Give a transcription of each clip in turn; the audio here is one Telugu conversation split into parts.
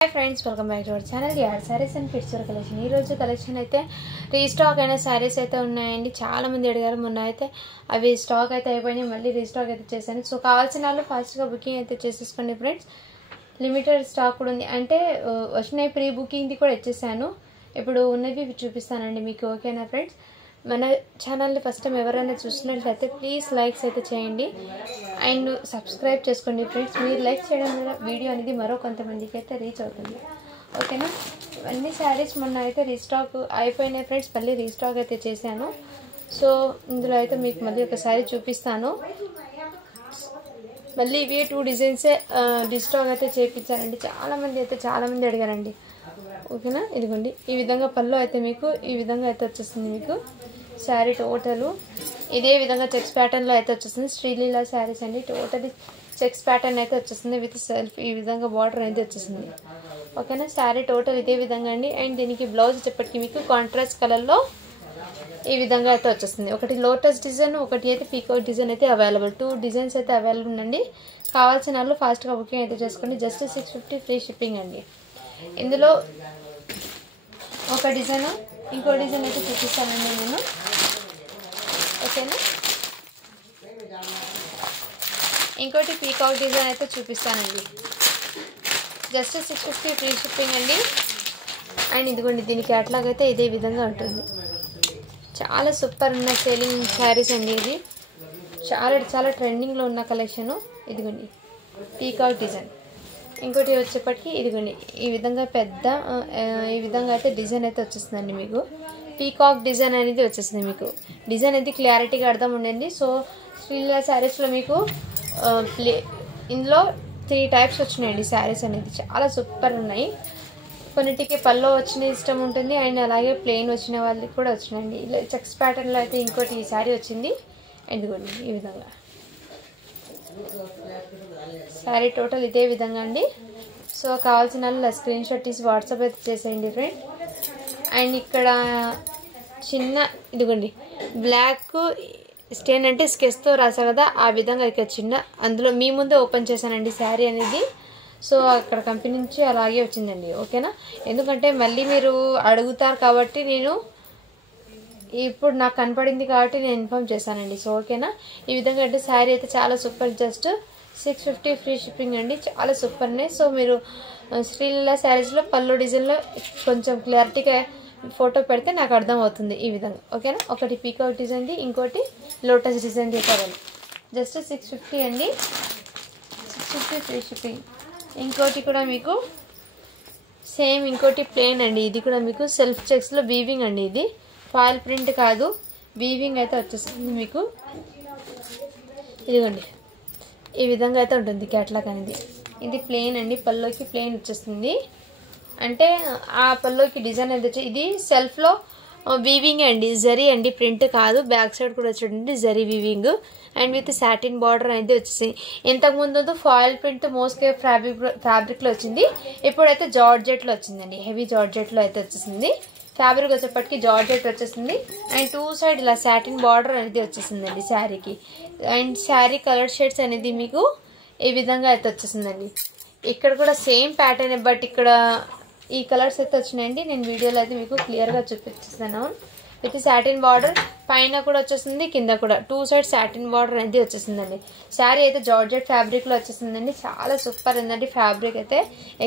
Hi friends welcome back to our channel यार सारीस अंड पिक्चर कलेक्शन ఈ రోజు కలెక్షన్ అయితే రీస్టాక్ అయిన సారీస్ అయితే ఉన్నాయండి. చాలా మంది అడిగారు, మొన్న అయితే అవి స్టాక్ అయితే అయిపోయినాయి, మళ్ళీ రీస్టాక్ అయితే చేశాను. సో కావాల్సిన వాళ్ళు ఫాస్ట్ గా బుకింగ్ అయితే చేసేసుకోండి ఫ్రెండ్స్. లిమిటెడ్ స్టాక్ కూడా ఉంది, అంటే వచ్చిన ప్రీ బుకింగ్ ది కూడా ఇచ్చేసాను. ఇప్పుడు ఉన్నవి చూపిస్తానండి మీకు, ఓకేనా ఫ్రెండ్స్. మన ఛానల్ని ఫస్ట్ టైం ఎవరైనా చూసినట్లయితే ప్లీజ్ లైక్స్ అయితే చేయండి అండ్ సబ్స్క్రైబ్ చేసుకోండి ఫ్రెండ్స్. మీరు లైక్ చేయడం వల్ల వీడియో అనేది మరో కొంతమందికి అయితే రీచ్ అవుతుంది, ఓకేనా. ఇవన్నీ శారీస్ మొన్న అయితే రీస్టాక్ అయిపోయినాయి ఫ్రెండ్స్, మళ్ళీ రీస్టాక్ అయితే చేశాను. సో ఇందులో అయితే మీకు మళ్ళీ ఒకసారి చూపిస్తాను. మళ్ళీ ఇవి 2 డిజైన్సే రీస్టాక్ అయితే చేయించానండి. చాలామంది అడిగారండి, ఓకేనా. ఇదిగోండి, ఈ విధంగా పళ్ళు అయితే మీకు ఈ విధంగా అయితే వచ్చేస్తుంది. మీకు శారీ టోటల్ ఇదే విధంగా చెక్స్ ప్యాటర్న్లో అయితే వచ్చేస్తుంది. శ్రీలీలా శారీస్ అండి, టోటల్ చెక్స్ ప్యాటర్న్ అయితే వచ్చేస్తుంది విత్ సెల్ఫ్ ఈ విధంగా బార్డర్ అయితే వచ్చేస్తుంది, ఓకేనా. శారీ టోటల్ ఇదే విధంగా అండి. అండ్ దీనికి బ్లౌజ్ చెప్పటికి మీకు కాంట్రాస్ట్ కలర్లో ఈ విధంగా అయితే వచ్చేస్తుంది. ఒకటి లోటస్ డిజైన్, ఒకటి అయితే పీకాక్ డిజైన్ అయితే అవైలబుల్. 2 డిజైన్స్ అయితే అవైలబుల్ ఉందండి. కావాల్సిన వాళ్ళు ఫాస్ట్గా బుకింగ్ అయితే చేసుకోండి. జస్ట్ 650 ఫ్రీ షిప్పింగ్ అండి. ఇందులో ఒక డిజైన్, ఇంకో డిజైన్ అయితే చూపిస్తానండి నేను, ఓకేనా. ఇంకోటి పీకాక్ డిజైన్ అయితే చూపిస్తానండి. జస్ట్ 650 ఫ్రీ షిప్పింగ్ అండి. అండ్ ఇదిగోండి, దీనికి అట్లాగైతే ఇదే విధంగా ఉంటుంది. చాలా సూపర్ ఉన్న సేలింగ్ శారీస్ అండి. ఇది చాలా ట్రెండింగ్లో ఉన్న కలెక్షను. ఇదిగోండి పీకాక్ డిజైన్. ఇంకోటి వచ్చేప్పటికి ఇదిగోండి, ఈ విధంగా పెద్ద ఈ విధంగా అయితే డిజైన్ అయితే వచ్చేస్తుందండి. మీకు పీకాక్ డిజైన్ అనేది వచ్చేస్తుంది. మీకు డిజైన్ అయితే క్లారిటీగా అర్థం ఉండండి. సో శ్రీలీలా శారీస్లో మీకు ఇందులో 3 టైప్స్ వచ్చినాయండి శారీస్ అనేది. చాలా సూపర్ ఉన్నాయి. కొన్నిటికి పల్లో వచ్చిన ఇష్టం ఉంటుంది అండ్ అలాగే ప్లెయిన్ వచ్చిన వాళ్ళకి కూడా వచ్చినాయండి. ఇలా చెక్స్ ప్యాటర్న్లో అయితే ఇంకోటి ఈ శారీ వచ్చింది. ఎందుకండి ఈ విధంగా శారీ టోటల్ ఇదే విధంగా అండి. సో కావాల్సిన వాళ్ళు స్క్రీన్ షాట్ తీసి వాట్సాప్ అయితే చేసేయండి ఫ్రెండ్. అండ్ ఇక్కడ చిన్న ఇదిగోండి బ్లాక్ స్టెయిన్ అంటే స్కెచ్తో రాసా కదా, ఆ విధంగా ఇక్కడ చిన్న అందులో మీ ముందే ఓపెన్ చేశానండి శారీ అనేది. సో అక్కడ కంపెనీ నుంచి అలాగే వచ్చిందండి, ఓకేనా. ఎందుకంటే మళ్ళీ మీరు అడుగుతారు కాబట్టి నేను ఇప్పుడు నాకు కనపడింది కాబట్టి నేను ఇన్ఫామ్ చేశానండి. సో ఓకేనా. ఈ విధంగా అంటే శారీ అయితే చాలా సూపర్. జస్ట్ 650 ఫ్రీ షిప్పింగ్ అండి. చాలా సూపర్ ఉన్నాయి. సో మీరు శ్రీలీలా శారీస్లో పళ్ళు డిజైన్లో కొంచెం క్లారిటీగా ఫోటో పెడితే నాకు అర్థం అవుతుంది ఈ విధంగా, ఓకేనా. ఒకటి పీకాక్ డిజైన్ది, ఇంకోటి లోటస్ డిజైన్ది కావాలి. జస్ట్ 650 అండి. 650 ఫ్రీ షిప్పింగ్. ఇంకోటి కూడా మీకు సేమ్, ఇంకోటి ప్లెయిన్ అండి. ఇది కూడా మీకు సెల్ఫ్ చెక్స్లో వీవింగ్ అండి. ఇది ఫాయిల్ ప్రింట్ కాదు, వీవింగ్ అయితే వచ్చేస్తుంది మీకు. ఇదిగోండి ఈ విధంగా అయితే ఉంటుంది క్యాట్లాగ్ అనేది. ఇది ప్లెయిన్ అండి, పల్లోకి ప్లెయిన్ వచ్చేస్తుంది. అంటే ఆ పల్లోకి డిజైన్ అయితే వచ్చి ఇది సెల్ఫ్లో వీవింగ్ అండి, జరీ అండి, ప్రింట్ కాదు. బ్యాక్ సైడ్ కూడా వచ్చేటండి zari weaving and with satin border అనేది వచ్చేసింది. ఇంతకుముందు ఫాయిల్ ప్రింట్ మోస్కే ఫ్యాబ్రిక్లో వచ్చింది, ఇప్పుడైతే జార్జెట్లో వచ్చిందండి. హెవీ జార్జెట్లో అయితే వచ్చేసింది. ఫ్యాబ్రిక్ వచ్చేప్పటికి జార్జెట్ వచ్చేసింది అండ్ 2 సైడ్ ఇలా సాటిన్ బార్డర్ అనేది వచ్చేసిందండి శారీకి. అండ్ శారీ కలర్ షేడ్స్ అనేది మీకు ఈ విధంగా అయితే వచ్చేసిందండి. ఇక్కడ కూడా సేమ్ ప్యాటర్న్, బట్ ఇక్కడ ఈ కలర్స్ అయితే వచ్చినాయండి. నేను వీడియోలో అయితే మీకు క్లియర్గా చూపిస్తున్నాను. విత్ సాటిన్ బార్డర్ పైన కూడా వచ్చేసింది, కింద కూడా 2 సైడ్ సాటిన్ బార్డర్ అనేది వచ్చేసిందండి. శారీ అయితే జార్జెట్ ఫ్యాబ్రిక్లో వచ్చేసిందండి. చాలా సూపర్ ఉందండి ఫ్యాబ్రిక్ అయితే,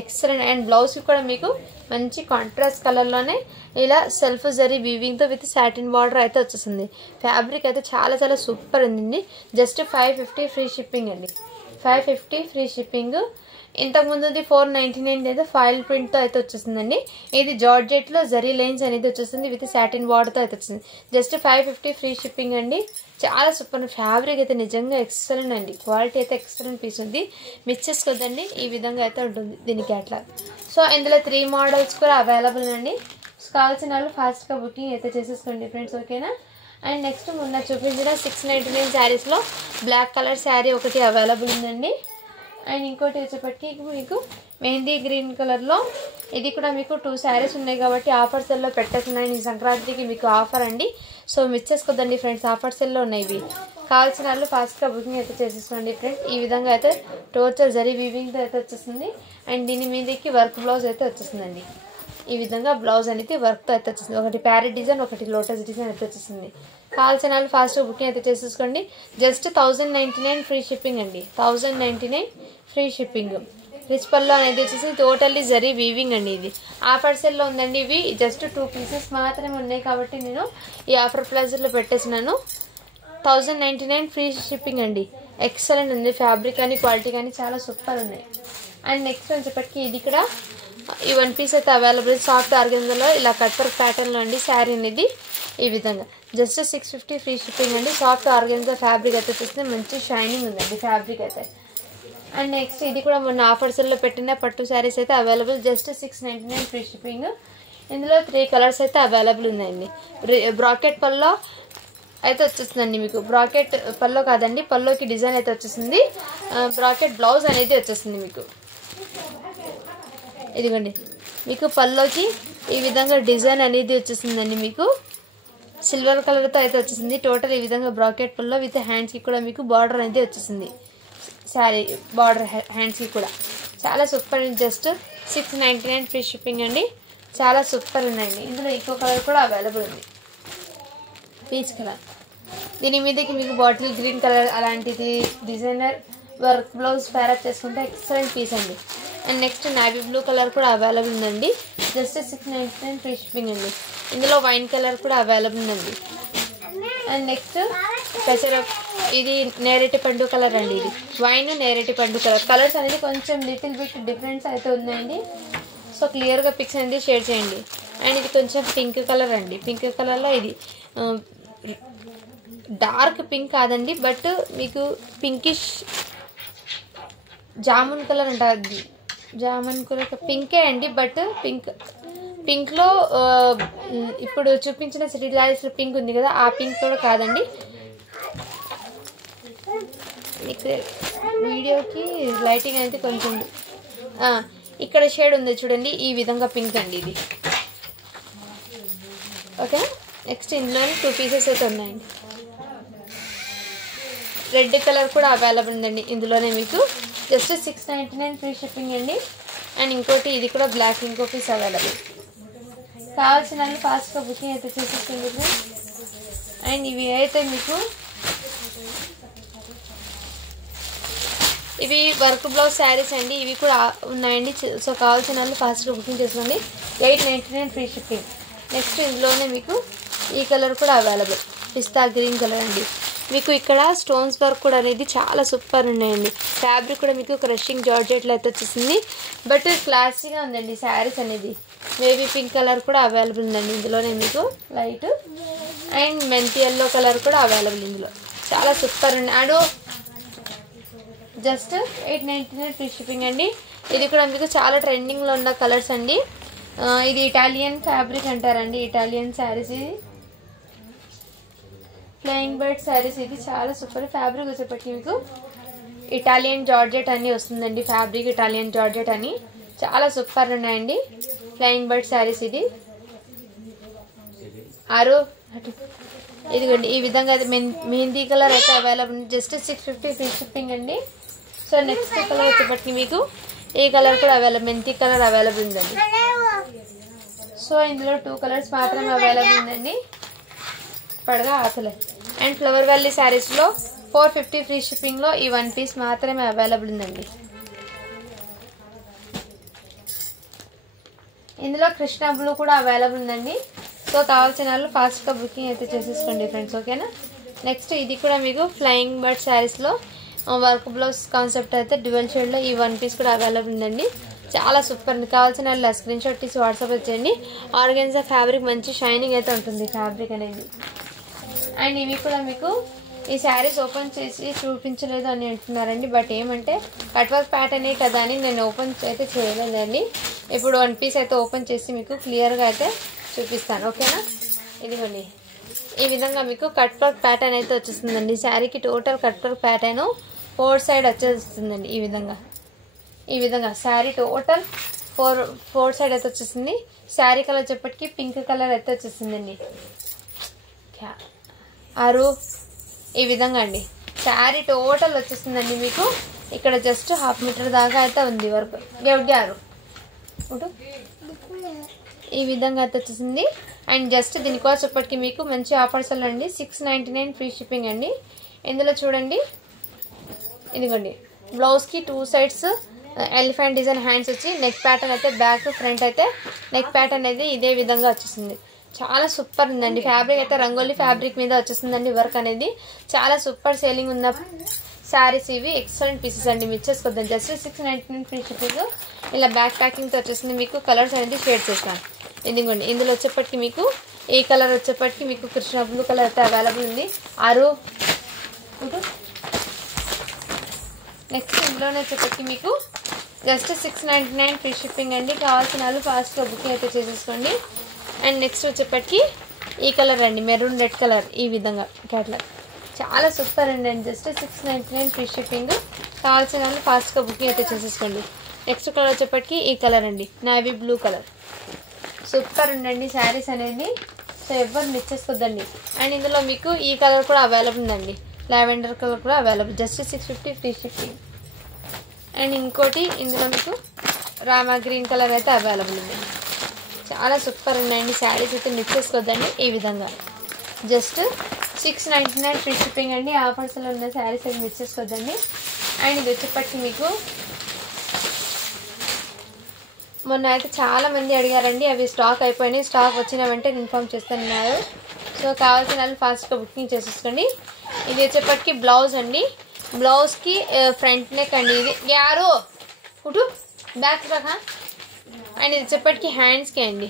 ఎక్సలెంట్. అండ్ బ్లౌజ్కి కూడా మీకు మంచి కాంట్రాస్ట్ కలర్లోనే ఇలా సెల్ఫ్ జరీ వీవింగ్తో విత్ సాటిన్ బార్డర్ అయితే వచ్చేసింది. ఫ్యాబ్రిక్ అయితే చాలా సూపర్ ఉందండి. జస్ట్ 550 ఫ్రీ షిప్పింగ్ అండి. 550 ఫ్రీ షిప్పింగ్. ఇంతకుముందుది 499 అయితే ఫాయిల్ ప్రింట్తో అయితే వచ్చేసిందండి. ఇది జార్జెట్లో జరీ లైన్స్ అనేది వచ్చేస్తుంది విత్ సాటిన్ బార్డర్తో అయితే వచ్చింది. జస్ట్ 550 ఫ్రీ షిప్పింగ్ అండి. చాలా సూపర్. ఫ్యాబ్రిక్ అయితే నిజంగా ఎక్సలెంట్ అండి. క్వాలిటీ అయితే ఎక్సలెంట్ పీస్ ఉంది, మిస్ చేసుకోవద్దండి. ఈ విధంగా అయితే ఉంటుంది దీనికి అట్లా. సో ఇందులో 3 మోడల్స్ కూడా అవైలబుల్ అండి. కావాల్సిన వాళ్ళు ఫాస్ట్గా బుకింగ్ అయితే చేసేసుకోండి ఫ్రెండ్స్, ఓకేనా. అండ్ నెక్స్ట్ మొన్న చూపించిన 699 శారీస్లో బ్లాక్ కలర్ శారీ ఒకటి అవైలబుల్ ఉందండి. అండ్ ఇంకోటి వచ్చేప్పటికి మీకు మెహందీ గ్రీన్ కలర్లో ఇది కూడా మీకు 2 శారీస్ ఉన్నాయి కాబట్టి ఆఫర్ సెల్లో పెట్టేస్తున్నాయి. ఈ సంక్రాంతికి మీకు ఆఫర్ అండి. సో మిస్ చేసుకోద్దండి ఫ్రెండ్స్, ఆఫర్ సెల్లో ఉన్నాయి ఇవి. కావాల్సిన వాళ్ళు ఫాస్ట్గా బుకింగ్ అయితే చేసేసుకోండి ఫ్రెండ్స్. ఈ విధంగా అయితే టోటల్ జరీ వీవింగ్తో అయితే వచ్చేస్తుంది అండ్ దీని మీదకి వర్క్ బ్లౌజ్ అయితే వచ్చేస్తుందండి. ఈ విధంగా బ్లౌజ్ అనేది వర్క్తో అయితే వచ్చేస్తుంది. ఒకటి ప్యారెట్ డిజైన్, ఒకటి లోటస్ డిజైన్ అయితే వచ్చేస్తుంది. కావాల్సిన వాళ్ళు ఫాస్ట్గా బుకింగ్ అయితే చేసేసుకోండి. జస్ట్ 1099 ఫ్రీ షిప్పింగ్ అండి. 1099 ఫ్రీ షిప్పింగ్. రిచ్ పళ్ళు అనేది వచ్చేసి టోటల్లీ జరీ వీవింగ్ అండి. ఇది ఆఫర్ సెల్లో ఉందండి. ఇవి జస్ట్ 2 పీసెస్ మాత్రమే ఉన్నాయి కాబట్టి నేను ఈ ఆఫర్ ప్రైస్లో పెట్టేసినాను. 1099 ఫ్రీ షిప్పింగ్ అండి. ఎక్సలెంట్ ఉంది. ఫ్యాబ్రిక్ కానీ క్వాలిటీ కానీ చాలా సూపర్ ఉన్నాయి. అండ్ నెక్స్ట్ వచ్చేప్పటికి ఇది ఇక్కడ ఈ 1 పీస్ అయితే అవైలబుల్. సాఫ్ట్ ఆర్గెన్జాలో ఇలా కట్ వర్క్ ప్యాటర్న్లో అండి. శారీ అనేది ఈ విధంగా జస్ట్ 650 ఫ్రీ షిప్పింగ్ అండి. సాఫ్ట్ ఆర్గెన్జా ఫ్యాబ్రిక్ అయితే చూస్తే మంచి షైనింగ్ ఉందండి ఫ్యాబ్రిక్ అయితే. అండ్ నెక్స్ట్ ఇది కూడా మొన్న ఆఫర్స్లో పెట్టిన పట్టు శారీస్ అయితే అవైలబుల్. Just 699 free shipping. ఇందులో 3 కలర్స్ అయితే అవైలబుల్ ఉన్నాయండి. బ్రాకెట్ పల్లో అయితే వచ్చేస్తుందండి మీకు. బ్రాకెట్ పల్లో కాదండి, పల్లోకి డిజైన్ అయితే వచ్చేస్తుంది. బ్రాకెట్ బ్లౌజ్ అనేది వచ్చేస్తుంది మీకు. ఇదిగోండి మీకు పల్లోకి ఈ విధంగా డిజైన్ అనేది వచ్చేస్తుందండి. మీకు సిల్వర్ కలర్తో అయితే వచ్చేసింది. టోటల్ ఈ విధంగా బ్రాకెట్ పల్లో విత్ హ్యాండ్స్కి కూడా మీకు బార్డర్ అనేది వచ్చేసింది. శారీ బార్డర్ హ్యాండ్స్కి కూడా చాలా సూపర్. జస్ట్ 699 ఫ్రీ షిప్పింగ్ అండి. చాలా సూపర్ ఉన్నాయండి. ఇందులో ఇంకో కలర్ కూడా అవైలబుల్ ఉంది, పీచ్ కలర్. దీని మీదకి మీకు బాటిల్ గ్రీన్ కలర్ అలాంటిది డిజైనర్ వర్క్ బ్లౌజ్ ప్యారప్ చేసుకుంటే ఎక్సలెంట్ పీస్ అండి. And next navy blue colour కూడా అవైలబుల్ ఉందండి. జస్ట్ 699 ఫ్రీ షిప్పింగ్ అండి. ఇందులో వైన్ కలర్ కూడా అవైలబుల్ ఉందండి. అండ్ నెక్స్ట్ ఇది నేరేటి పండు కలర్ అండి. ఇది వైన్ నేరేటి పండు కలర్. కలర్స్ అనేది కొంచెం లిటిల్ బిట్ డిఫరెన్స్ అయితే ఉన్నాయండి. సో క్లియర్గా పిక్స్ అనేది షేర్ చేయండి. అండ్ ఇది కొంచెం పింక్ కలర్ అండి. పింక్ కలర్లో ఇది డార్క్ పింక్ కాదండి, బట్ మీకు పింకిష్ జామున్ కలర్ అంటారు. జామున్ కలర్ పింకే అండి, బట్ పింక్లో ఇప్పుడు చూపించిన సిటీ లారీస్లో పింక్ ఉంది కదా, ఆ పింక్ కూడా కాదండి. మీకు వీడియోకి లైటింగ్ అనేది కొంచెం ఇక్కడ షేడ్ ఉంది చూడండి, ఈ విధంగా పింక్ అండి ఇది. ఓకే, నెక్స్ట్ ఇందులోనే 2 పీసెస్ అయితే ఉన్నాయండి. రెడ్ కలర్ కూడా అవైలబుల్ ఉందండి ఇందులోనే మీకు. జస్ట్ 699 ఫ్రీ షిప్పింగ్ అండి. అండ్ ఇంకోటి ఇది కూడా బ్లాక్, ఇంకో పీస్ అవైలబుల్. కావాల్సిన వాళ్ళు ఫాస్ట్గా బుకింగ్ అయితే చేసేస్తుంది. అండ్ ఇవి అయితే మీకు ఇవి వర్క్ బ్లౌజ్ శారీస్ అండి. ఇవి కూడా ఉన్నాయండి. సో కావాల్సిన వాళ్ళు ఫాస్ట్గా బుకింగ్ చేసుకోండి. 899 ఫ్రీ షిప్పింగ్. నెక్స్ట్ ఇందులోనే మీకు ఈ కలర్ కూడా అవైలబుల్, పిస్తా గ్రీన్ కలర్ అండి. మీకు ఇక్కడ స్టోన్స్ వర్క్ కూడా అనేది చాలా సూపర్ ఉన్నాయండి. ఫ్యాబ్రిక్ కూడా మీకు క్రషింగ్ జార్జెట్లో అయితే వచ్చేసింది, బట్ క్లాసీగా ఉందండి శారీస్ అనేది. బేబీ పింక్ కలర్ కూడా అవైలబుల్ ఉందండి ఇందులోనే మీకు లైట్. అండ్ మెంతి ఎల్లో కలర్ కూడా అవైలబుల్ ఇందులో. చాలా సూపర్ ఉంది. అండ్ జస్ట్ 899 ఫ్రీ షిప్పింగ్ అండి. ఇది కూడా మీకు చాలా ట్రెండింగ్లో ఉన్న కలర్స్ అండి. ఇది ఇటాలియన్ ఫ్యాబ్రిక్ అంటారండి. ఇటాలియన్ శారీస్, ఇది ఫ్లయింగ్ బర్డ్ శారీస్. ఇది చాలా సూపర్ ఫ్యాబ్రిక్ వచ్చేప్పటికి మీకు ఇటాలియన్ జార్జెట్ అని వస్తుందండి. ఫ్యాబ్రిక్ ఇటాలియన్ జార్జెట్ అని చాలా సూపర్ ఉన్నాయండి. Flying bird saris. ఇది ఇదిగోండి ఈ విధంగా మెహందీ కలర్ అయితే అవైలబుల్. జస్ట్ 650 ఫ్రీ షిప్పింగ్ అండి. సో నెక్స్ట్ కలర్ వచ్చేప్పటికి మీకు ఈ కలర్ కూడా అవైలబుల్, మెంతి కలర్ అవైలబుల్ ఉందండి. సో ఇందులో 2 కలర్స్ మాత్రమే అవైలబుల్ ఉందండి. పడగా ఆకలే. అండ్ ఫ్లవర్ వ్యాలీ శారీస్లో 450 ఫ్రీ షిప్పింగ్లో ఈ 1 పీస్ మాత్రమే అవైలబుల్ ఉందండి. ఇందులో కృష్ణ బ్లూ కూడా అవైలబుల్ ఉందండి. సో కావాల్సిన వాళ్ళు ఫాస్ట్గా బుకింగ్ అయితే చేసేసుకోండి ఫ్రెండ్స్, ఓకేనా. నెక్స్ట్ ఇది కూడా మీకు ఫ్లయింగ్ బర్డ్ శారీస్లో వర్క్ బ్లౌజ్ కాన్సెప్ట్ అయితే డ్యువల్ షేడ్లో ఈ 1 పీస్ కూడా అవైలబుల్ ఉందండి. చాలా సూపర్. కావాల్సిన వాళ్ళు స్క్రీన్ షాట్ తీసి వాట్సాప్ వచ్చేయండి. ఆర్గెన్జా ఫ్యాబ్రిక్ మంచి షైనింగ్ అయితే ఉంటుంది ఫ్యాబ్రిక్ అనేది. అండ్ ఇవి కూడా మీకు ఈ శారీస్ ఓపెన్ చేసి చూపించలేదు అని అంటున్నారండి, బట్ ఏమంటే కట్ వర్క్ ప్యాటర్నే కదా అని నేను ఓపెన్ అయితే చేయలేదండి. ఇప్పుడు 1 పీస్ అయితే ఓపెన్ చేసి మీకు క్లియర్గా అయితే చూపిస్తాను, ఓకేనా. ఇదిగోండి ఈ విధంగా మీకు కట్ వర్క్ ప్యాటర్న్ అయితే వచ్చేస్తుందండి. శారీకి total cut work pattern 4 side వచ్చేస్తుందండి. ఈ విధంగా శారీ టోటల్ 4 సైడ్ అయితే వచ్చేస్తుంది. శారీ కలర్ చెప్పటికి పింక్ కలర్ అయితే వచ్చేస్తుందండి. ఈ విధంగా అండి శారీ టోటల్ వచ్చేస్తుందండి మీకు. ఇక్కడ జస్ట్ 1/2 మీటర్ దాకా అయితే ఉంది వర్క్. గెవ్గారు ఈ విధంగా అయితే వచ్చేసింది. అండ్ జస్ట్ దీనికోసం ఇప్పటికి మీకు మంచి ఆఫర్స్ అండి. 699 ఫ్రీ షిప్పింగ్ అండి. ఇందులో చూడండి, ఇదిగోండి బ్లౌజ్కి 2 సైడ్స్ ఎలిఫెంట్ డిజైన్ హ్యాండ్స్ వచ్చి నెక్ ప్యాటర్న్ అయితే బ్యాక్ ఫ్రంట్ అయితే నెక్ ప్యాటర్న్ అయితే ఇదే విధంగా వచ్చేసింది. చాలా సూపర్ ఉందండి. ఫ్యాబ్రిక్ అయితే రంగోలీ ఫ్యాబ్రిక్ మీద వచ్చేసిందండి. వర్క్ అనేది చాలా సూపర్ సేలింగ్ ఉన్న శారీస్ ఇవి. ఎక్సలెంట్ పీసెస్ అండి, మిస్ చేసుకోవద్దు. Just 699 free shipping. ఇలా బ్యాక్ ప్యాకింగ్తో వచ్చేసింది. మీకు కలర్స్ అనేది షేడ్ చేస్తాను. ఇదిగోండి ఇందులో వచ్చేప్పటికి మీకు ఈ కలర్ వచ్చేప్పటికి మీకు కృష్ణ బ్లూ కలర్ అయితే అవైలబుల్ ఉంది. నెక్స్ట్ ఇందులోనే వచ్చేప్పటికి మీకు జస్ట్ 699 ఫ్రీ షిప్పింగ్ అండి. కావాల్సిన వాళ్ళు ఫాస్ట్గా బుకింగ్ అయితే చేసేసుకోండి. అండ్ నెక్స్ట్ వచ్చేప్పటికి ఈ కలర్ అండి, మెరూన్ రెడ్ కలర్. ఈ విధంగా క్యాట్లాగ్ చాలా సూపర్ అండి. Just 699 free shipping. కావాల్సిన వాళ్ళు ఫాస్ట్గా బుకింగ్ అయితే చేసేసుకోండి. నెక్స్ట్ కలర్ వచ్చేప్పటికి ఈ కలర్ అండి, నేవీ బ్లూ కలర్. సూపర్ ఉండండి శారీస్ అనేది. సో ఎవరు మిస్ చేసుకోద్దండి. అండ్ ఇందులో మీకు ఈ కలర్ కూడా అవైలబుల్ ఉందండి, లావెండర్ కలర్ కూడా available. Just 650 free shipping. And ఇంకోటి ఇందులో మీకు రామా గ్రీన్ కలర్ అయితే అవైలబుల్ ఉంది. చాలా సూపర్ ఉన్నాయండి శారీస్ అయితే మిస్ చేసుకోవద్దండి. ఈ విధంగా జస్ట్ 699 ఫ్రీ షిప్పింగ్ అండి. ఆఫర్స్లో ఉన్న శారీస్ అయితే మిస్ చేసుకోవద్దండి. అండ్ ఇది వచ్చేప్పటికి మీకు మొన్న అయితే చాలా మంది అడిగారండి, అవి స్టాక్ అయిపోయినాయి. స్టాక్ వచ్చిన వెంటనే ఇన్ఫార్మ్ చేస్తున్నారు. సో కావాల్సిన వాళ్ళు ఫాస్ట్గా బుకింగ్ చేసేసుకోండి. ఇది వచ్చేప్పటికి బ్లౌజ్ అండి. బ్లౌజ్కి ఫ్రంట్ నెక్ అండి. ఇది యారు కుటు బ్యాక్ రకా. అండ్ ఇది వచ్చేప్పటికి హ్యాండ్స్కి అండి.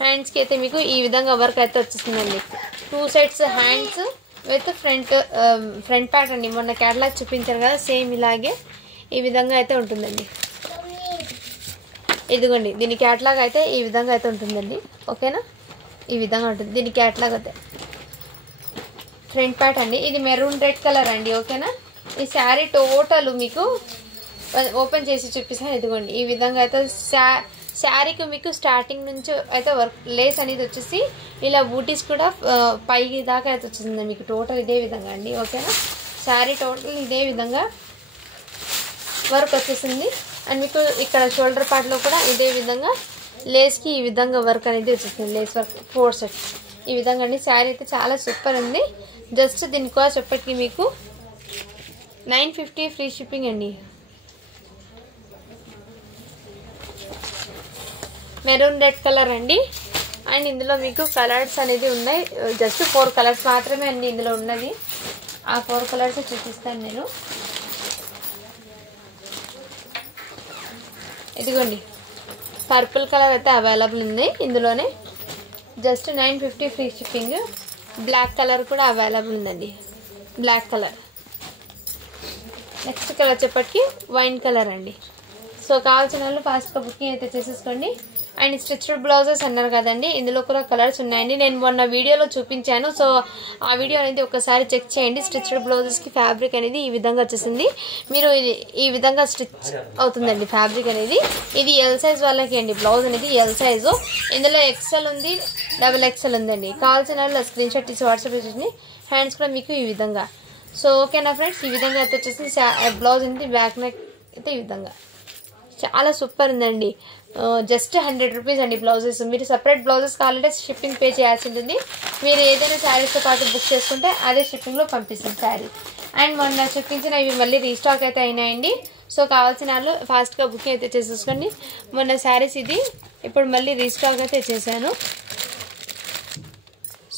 హ్యాండ్స్కి అయితే మీకు ఈ విధంగా వర్క్ అయితే వచ్చేస్తుందండి. 2 sides hands with front Pat అండి. మొన్న క్యాటలాగ్ చూపించారు కదా, సేమ్ ఇలాగే ఈ విధంగా అయితే ఉంటుందండి. ఇదిగోండి దీని క్యాటలాగ్ అయితే ఈ విధంగా అయితే ఉంటుందండి. ఓకేనా, ఈ విధంగా ఉంటుంది దీని క్యాటలాగ్ అయితే. ఫ్రంట్ ప్యాట్ అండి. ఇది మెరూన్ రెడ్ కలర్ అండి. ఓకేనా, ఈ శారీ టోటల్ మీకు ఓపెన్ చేసి చూపిస్తాను. ఇదిగోండి ఈ విధంగా అయితే శారీకి మీకు స్టార్టింగ్ నుంచి అయితే వర్క్ లేస్ అనేది వచ్చేసి ఇలా బూటీస్ కూడా పై దాకా అయితే వచ్చింది మీకు. టోటల్ ఇదే విధంగా అండి. ఓకేనా, శారీ టోటల్ ఇదే విధంగా వర్క్ వచ్చేసింది. అండ్ మీకు ఇక్కడ షోల్డర్ పార్ట్లో కూడా ఇదే విధంగా లేస్కి ఈ విధంగా వర్క్ అనేది వచ్చేసింది. లేస్ వర్క్ 4 సెట్స్ ఈ విధంగా అండి. శారీ అయితే చాలా సూపర్ ఉంది. జస్ట్ దీని కాస్ట్ ఎప్పటికీ మీకు 950 ఫ్రీ షిప్పింగ్ అండి. మెరూన్ రెడ్ కలర్ అండి. అండ్ ఇందులో మీకు కలర్స్ అనేది ఉన్నాయి. జస్ట్ 4 కలర్స్ మాత్రమే అండి ఇందులో ఉన్నది. ఆ 4 కలర్స్ చూపిస్తాను నేను. ఇదిగోండి పర్పుల్ కలర్ అయితే అవైలబుల్ ఉంది ఇందులోనే. Just 950 free shipping. Black colour కూడా అవైలబుల్ ఉందండి, బ్లాక్ కలర్. నెక్స్ట్ కలర్ వచ్చేప్పటికి వైన్ కలర్ అండి. సో కావాల్సిన వాళ్ళు ఫాస్ట్గా బుకింగ్ అయితే చేసేసుకోండి. అండ్ స్టిచ్డ్ బ్లౌజెస్ అన్నారు కదండి, ఇందులో కూడా కలర్స్ ఉన్నాయండి. నేను మొన్న వీడియోలో చూపించాను. సో ఆ వీడియో అనేది ఒకసారి చెక్ చేయండి. స్టిచ్డ్ బ్లౌజెస్కి ఫ్యాబ్రిక్ అనేది ఈ విధంగా వచ్చేసింది. మీరు ఈ విధంగా స్టిచ్ అవుతుందండి ఫ్యాబ్రిక్ అనేది. ఇది ఎల్ సైజ్ వాళ్ళకి అండి. బ్లౌజ్ అనేది ఎల్ సైజు. ఇందులో ఎక్సెల్ ఉంది, XXL ఉందండి. కావాల్సిన వాళ్ళు స్క్రీన్ షాట్ తీసి వాట్సాప్ చేసి. హ్యాండ్స్ కూడా మీకు ఈ విధంగా. సో ఓకేనా ఫ్రెండ్స్, ఈ విధంగా అయితే వచ్చేసింది బ్లౌజ్ అనేది. బ్యాక్ నెక్ అయితే ఈ విధంగా చాలా సూపర్ ఉందండి. జస్ట్ 100 రూపీస్ అండి బ్లౌజెస్. మీరు సపరేట్ బ్లౌజెస్ కావాలంటే షిప్పింగ్ పే చేయాల్సి ఉంటుంది. మీరు ఏదైనా శారీస్తో పాటు బుక్ చేసుకుంటే అదే షిప్పింగ్లో పంపిస్తుంది శారీ. అండ్ మొన్న చూపించిన ఇవి మళ్ళీ రీస్టాక్ అయితే అయినాయండి. సో కావాల్సిన వాళ్ళు ఫాస్ట్గా బుకింగ్ అయితే చేసేసుకోండి. మొన్న శారీస్ ఇది ఇప్పుడు మళ్ళీ రీస్టాక్ అయితే చేశాను.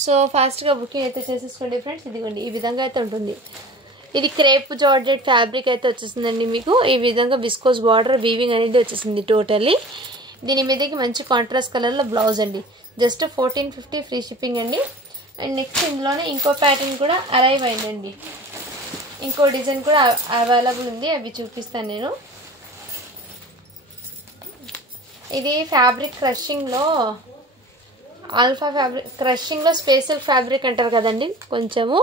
సో ఫాస్ట్గా బుకింగ్ అయితే చేసేసుకోండి ఫ్రెండ్స్. ఇదిగోండి ఈ విధంగా అయితే ఉంటుంది. ఇది క్రేప్ జార్జెట్ ఫ్యాబ్రిక్ అయితే వచ్చేసిందండి మీకు. ఈ విధంగా విస్కోస్ బార్డర్ వీవింగ్ అనేది వచ్చేసింది టోటల్లీ. దీని మీదకి మంచి కాంట్రాస్ట్ కలర్లో బ్లౌజ్ అండి. జస్ట్ 1450 ఫ్రీ షిప్పింగ్ అండి. అండ్ నెక్స్ట్ ఇందులోనే ఇంకో ప్యాటర్న్ కూడా అరైవ్ అయిందండి. ఇంకో డిజైన్ కూడా అవైలబుల్ ఉంది, అవి చూపిస్తాను నేను. ఇది ఫ్యాబ్రిక్ క్రషింగ్లో ఆల్ఫా ఫ్యాబ్రిక్, క్రషింగ్లో స్పెషల్ ఫ్యాబ్రిక్ అంటారు కదండి కొంచెము,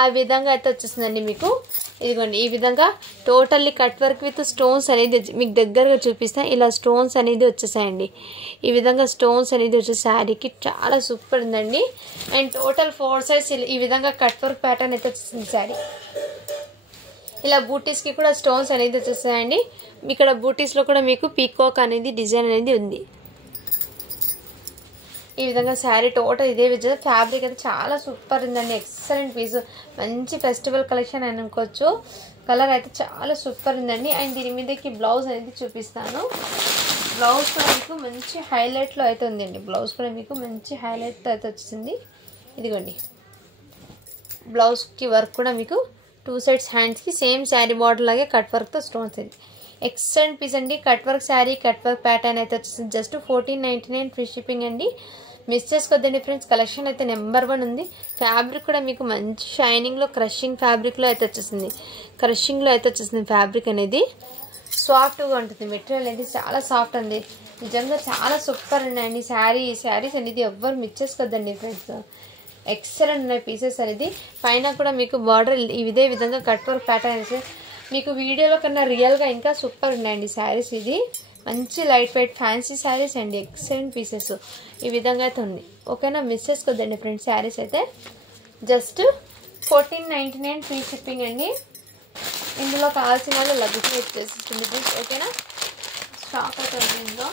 ఆ విధంగా అయితే వచ్చేసిందండి మీకు. ఇదిగోండి ఈ విధంగా totally cut work with stones అనేది మీకు దగ్గరగా చూపిస్తాను. ఇలా స్టోన్స్ అనేది వచ్చేసాయండి. ఈ విధంగా స్టోన్స్ అనేది వచ్చే శారీకి చాలా సూపర్ ఉందండి. అండ్ టోటల్ 4 సైడ్స్ ఈ విధంగా కట్ వర్క్ ప్యాటర్న్ అయితే వచ్చేసింది శారీ. ఇలా బూటీస్కి కూడా స్టోన్స్ అనేది వచ్చేస్తాయండి. ఇక్కడ బూటీస్లో కూడా మీకు పీకాక్ అనేది డిజైన్ అనేది ఉంది. ఈ విధంగా శారీ టోటల్ ఇదే విధంగా ఫ్యాబ్రిక్ అయితే చాలా సూపర్ ఉందండి. ఎక్సలెంట్ పీస్, మంచి ఫెస్టివల్ కలెక్షన్ అని అనుకోవచ్చు. కలర్ అయితే చాలా సూపర్ ఉందండి. అండ్ దీని మీదకి బ్లౌజ్ అనేది చూపిస్తాను. బ్లౌజ్ కూడా మీకు మంచి హైలైట్లో అయితే ఉందండి. బ్లౌజ్ కూడా మీకు మంచి హైలైట్తో అయితే వచ్చింది. ఇదిగోండి బ్లౌజ్కి వర్క్ కూడా మీకు 2 సైడ్స్ హ్యాండ్స్కి సేమ్ శారీ బార్డర్ లాగే కట్ వర్క్తో స్టోన్స్ ఇది. ఎక్సలెంట్ పీస్ అండి. Cut work sari, cut work pattern అయితే వచ్చేసింది. జస్ట్ 1499 ఫ్రీ షిప్పింగ్ అండి. మిస్ చేసుకోవద్దండి ఫ్రెండ్స్. కలెక్షన్ అయితే నెంబర్ 1 ఉంది. ఫ్యాబ్రిక్ కూడా మీకు మంచి షైనింగ్లో క్రషింగ్ ఫ్యాబ్రిక్లో అయితే వచ్చేసింది. క్రషింగ్లో అయితే వచ్చేసింది. ఫ్యాబ్రిక్ అనేది సాఫ్ట్గా ఉంటుంది. మెటీరియల్ అనేది చాలా సాఫ్ట్ ఉంది. నిజంగా చాలా సూపర్ ఉన్నాయండి శారీస్ అనేది ఎవ్వరు మిస్ చేసుకోవద్దండి ఫ్రెండ్స్. ఎక్సలెంట్ ఉన్నాయి పీసెస్ అనేది. పైన కూడా మీకు బార్డర్ ఇదే విధంగా కట్ వర్క్ ప్యాటర్న్ అయితే మీకు వీడియోలో కన్నా రియల్గా ఇంకా సూపర్ ఉన్నాయండి శారీస్. ఇది మంచి లైట్ వెయిట్ ఫ్యాన్సీ శారీస్ అండి. ఎక్సలెంట్ పీసెస్ ఈ విధంగా అయితే ఉంది. ఓకేనా, మిస్ చేసుకోవద్దండి ఫ్రెండ్స్. శారీస్ అయితే జస్ట్ 1499 ఫ్రీ షిప్పింగ్ అండి. ఇందులో కావాల్సిన వాళ్ళు లగేజ్ వచ్చేస్తుంది ఫ్రెండ్స్. ఓకేనా, స్టాక్ అయితే ఉంది ఇందులో.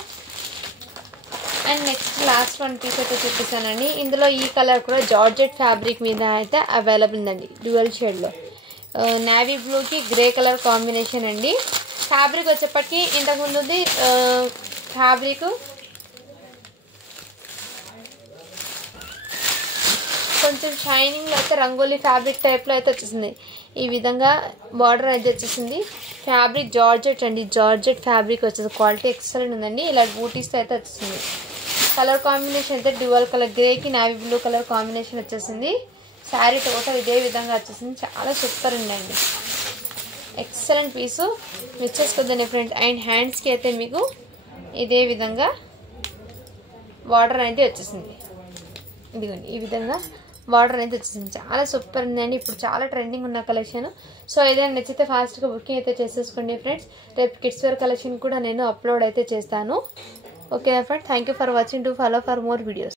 అండ్ నెక్స్ట్ లాస్ట్ 1 పీస్ అయితే చూపిస్తానండి. ఇందులో ఈ కలర్ కూడా జార్జెట్ ఫ్యాబ్రిక్ మీద అయితే అవైలబుల్ ఉందండి. డ్యూయల్ షేడ్లో నేవీ బ్లూకి గ్రే కలర్ కాంబినేషన్ అండి. ఫ్యాబ్రిక్ వచ్చేప్పటికి ఇంతకుముందుది ఫ్యాబ్రిక్ కొంచెం షైనింగ్లో అయితే రంగోలీ ఫ్యాబ్రిక్ టైప్లో అయితే వచ్చేసింది. ఈ విధంగా బార్డర్ అయితే వచ్చేసింది. ఫ్యాబ్రిక్ జార్జెట్ అండి. జార్జెట్ ఫ్యాబ్రిక్ వచ్చేసి క్వాలిటీ ఎక్సలెంట్ ఉందండి. ఇలా బూటీస్తో అయితే వచ్చేసింది. కలర్ కాంబినేషన్ అయితే డ్యూయల్ కలర్ గ్రేకి నేవీ బ్లూ కలర్ కాంబినేషన్ వచ్చేసింది. శారీ టోటల్ ఇదే విధంగా వచ్చేసింది. చాలా సూపర్ ఉందండి. ఎక్సలెంట్ పీసు, మిస్ చేసుకోవద్దండి ఫ్రెండ్. అండ్ హ్యాండ్స్కి అయితే మీకు ఇదే విధంగా బార్డర్ అనేది వచ్చేసింది. ఇదిగోండి ఈ విధంగా బార్డర్ అనేది వచ్చేసింది. చాలా సూపర్ ఉందండి. ఇప్పుడు చాలా ట్రెండింగ్ ఉన్న కలెక్షన్. సో ఏదైనా నచ్చితే ఫాస్ట్గా బుకింగ్ అయితే చేసేసుకోండి ఫ్రెండ్స్. రేపు కిడ్స్ వేర్ కలెక్షన్ కూడా నేను అప్లోడ్ అయితే చేస్తాను. Okay friend, thank you for watching. To follow for more videos.